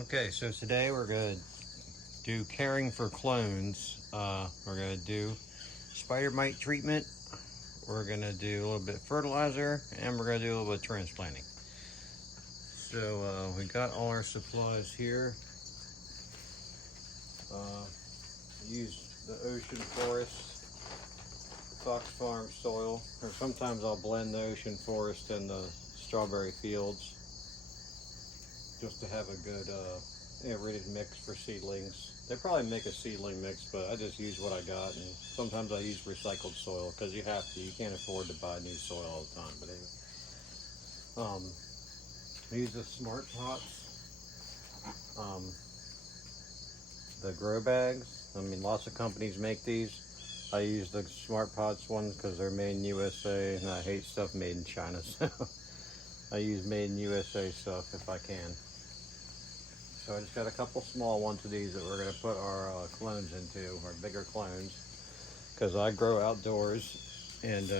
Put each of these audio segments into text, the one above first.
Okay, so today we're going to do caring for clones. We're going to do spider mite treatment. We're going to do a little bit of fertilizer, and we're going to do a little bit of transplanting. So we got all our supplies here. Use the ocean forest, Fox Farm soil, or sometimes I'll blend the ocean forest and the strawberry fields just to have a good aerated mix for seedlings. They probably make a seedling mix, but I just use what I got, and sometimes I use recycled soil because you have to. You can't afford to buy new soil all the time. But anyway, I use the smart pots, the grow bags. I mean, lots of companies make these. I use the smart pots ones because they're made in USA, and I hate stuff made in China, so I use made in USA stuff if I can. So I just got a couple small ones of these that we're going to put our clones into, our bigger clones, because I grow outdoors, and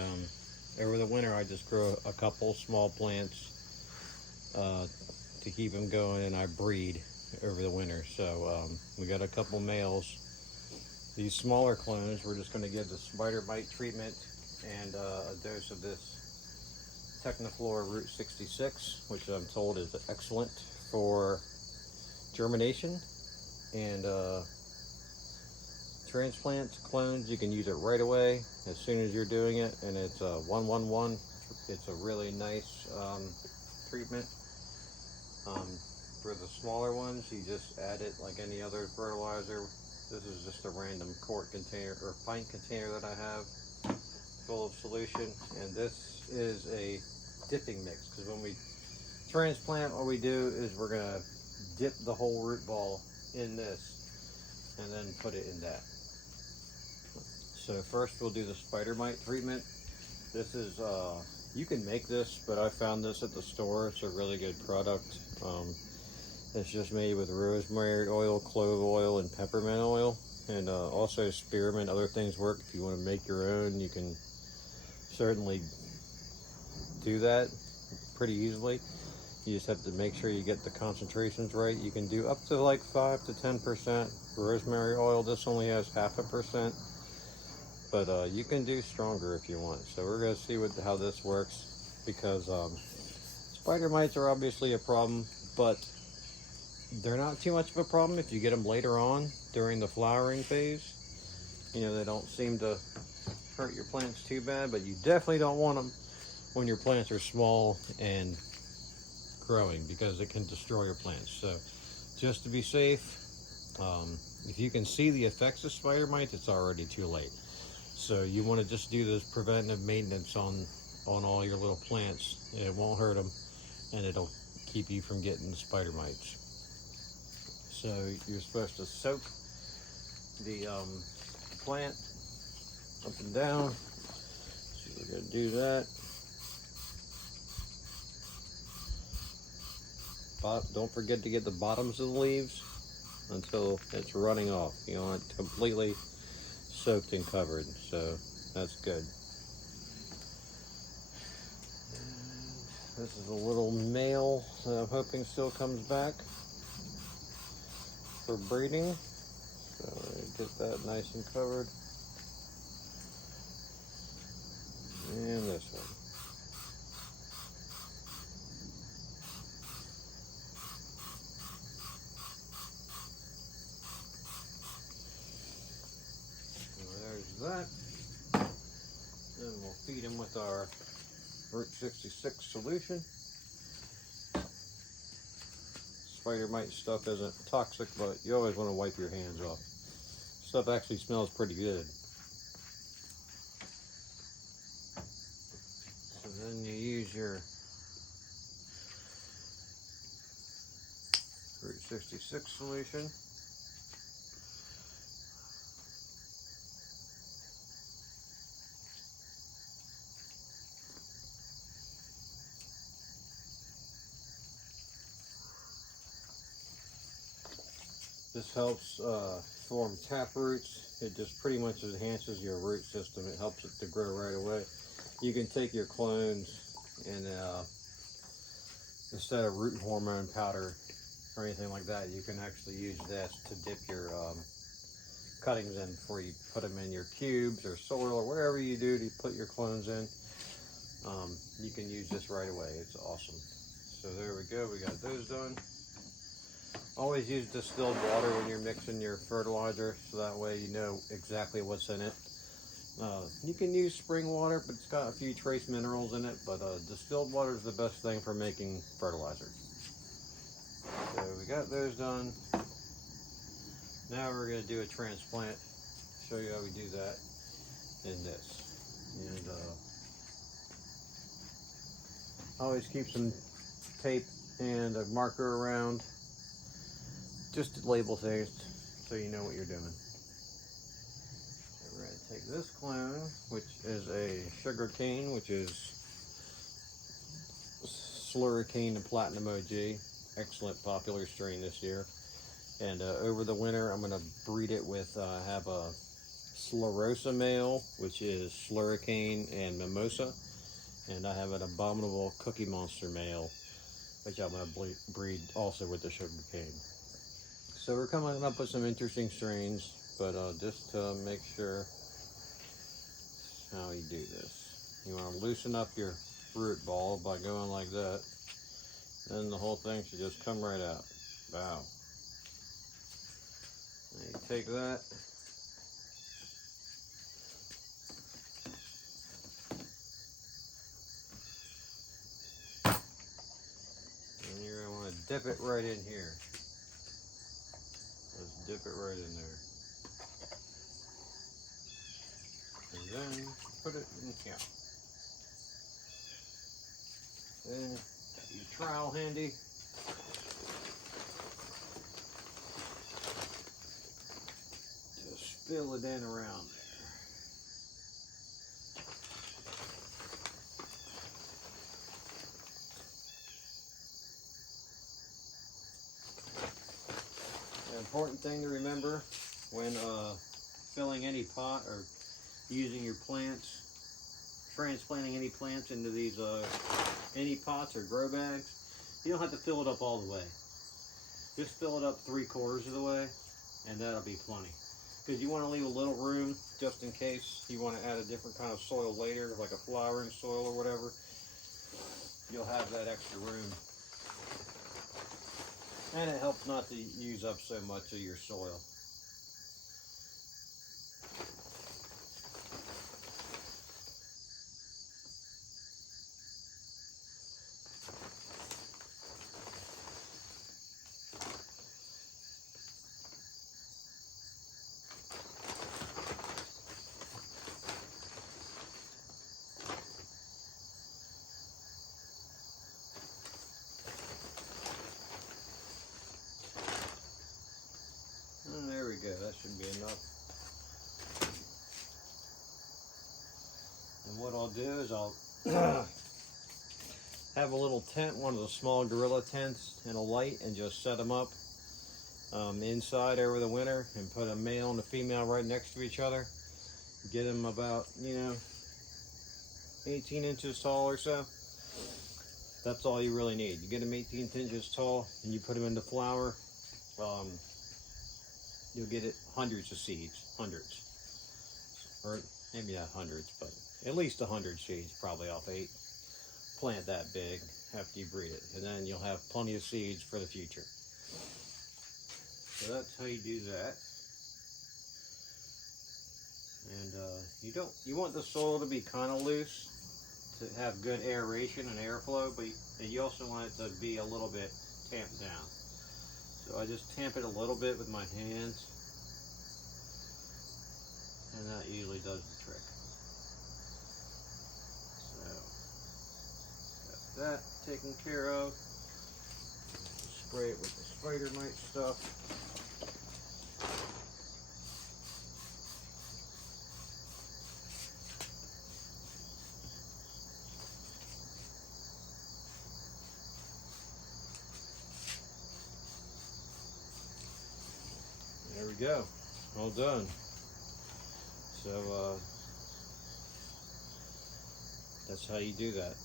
over the winter I just grow a couple small plants to keep them going, and I breed over the winter. So we got a couple males. These smaller clones, we're just going to give the spider mite treatment and a dose of this Techniflora Route 66, which I'm told is excellent for germination and transplant clones. You can use it right away as soon as you're doing it, and it's a 111. It's a really nice treatment. For the smaller ones, you just add it like any other fertilizer. This is just a random quart container or pint container that I have full of solution, and this is a dipping mix because when we transplant, what we do is we're gonna dip the whole root ball in this and then put it in that. So first we'll do the spider mite treatment. This is you can make this, but I found this at the store. It's a really good product. It's just made with rosemary oil, clove oil, and peppermint oil, and also spearmint. Other things work. If you want to make your own, you can certainly do that pretty easily. You just have to make sure you get the concentrations right. You can do up to like 5 to 10% rosemary oil. This only has 0.5%, but you can do stronger if you want. So we're going to see how this works, because spider mites are obviously a problem, but they're not too much of a problem if you get them later on during the flowering phase. You know, they don't seem to hurt your plants too bad, but you definitely don't want them when your plants are small and growing, because it can destroy your plants. So just to be safe, if you can see the effects of spider mites, it's already too late. So you want to just do this preventive maintenance on all your little plants. It won't hurt them, and it'll keep you from getting the spider mites. So you're supposed to soak the plant up and down. So we're going to do that. Don't forget to get the bottoms of the leaves until it's running off. You want it completely soaked and covered. So that's good. This is a little male that I'm hoping still comes back for breeding. So get that nice and covered. And this one. So there's that. Then we'll feed him with our Route 66 solution. Spider mite stuff isn't toxic, but you always want to wipe your hands off. Stuff actually smells pretty good. So then you use your Route 66 solution. This helps form tap roots. It just pretty much enhances your root system. It helps it to grow right away. You can take your clones and instead of root hormone powder, or anything like that, you can actually use this to dip your cuttings in before you put them in your cubes or soil or whatever you do to put your clones in. You can use this right away. It's awesome. So there we go. We got those done. Always use distilled water when you're mixing your fertilizer, so that way you know exactly what's in it. You can use spring water, but it's got a few trace minerals in it, but distilled water is the best thing for making fertilizer. So we got those done. Now we're going to do a transplant. Show you how we do that in this. And always keep some tape and a marker around just to label things so you know what you're doing. So we're going to take this clone, which is a sugar cane, which is Slurricane and Platinum OG. Excellent popular strain this year. And over the winter, I'm going to breed it with, have a Sclerosa male, which is Slurricane and Mimosa. And I have an Abominable Cookie Monster male, which I'm going to breed also with the sugar cane. So we're coming up with some interesting strains, but just to make sure how you do this. You want to loosen up your root ball by going like that. Then the whole thing should just come right out. Wow. Now you take that. And you're going to want to dip it right in here. Just dip it right in there. And then put it in here. Then get your trowel handy. Just fill it in around there. The important thing to remember when filling any pot or using your plants, transplanting any plants into these any pots or grow bags, you don't have to fill it up all the way. Just fill it up 3/4 of the way, and that'll be plenty. Because you want to leave a little room just in case you want to add a different kind of soil later, like a flowering soil or whatever. You'll have that extra room. And it helps not to use up so much of your soil. And there we go, that should be enough. And what I'll do is I'll have a little tent, one of the small gorilla tents, and a light, and just set them up inside over the winter, and put a male and a female right next to each other. Get them about, 18 inches tall or so. That's all you really need. You get them 18 inches tall, and you put them into flower. You'll get it hundreds of seeds, or maybe not hundreds, but at least 100 seeds probably off 8 plant that big after you breed it, and then you'll have plenty of seeds for the future. So that's how you do that. And you want the soil to be kind of loose to have good aeration and airflow, but you also want it to be a little bit tamped down. So I just tamp it a little bit with my hands, and that usually does the trick. So, got that taken care of. Spray it with the spider mite stuff. There we go, all done. So that's how you do that.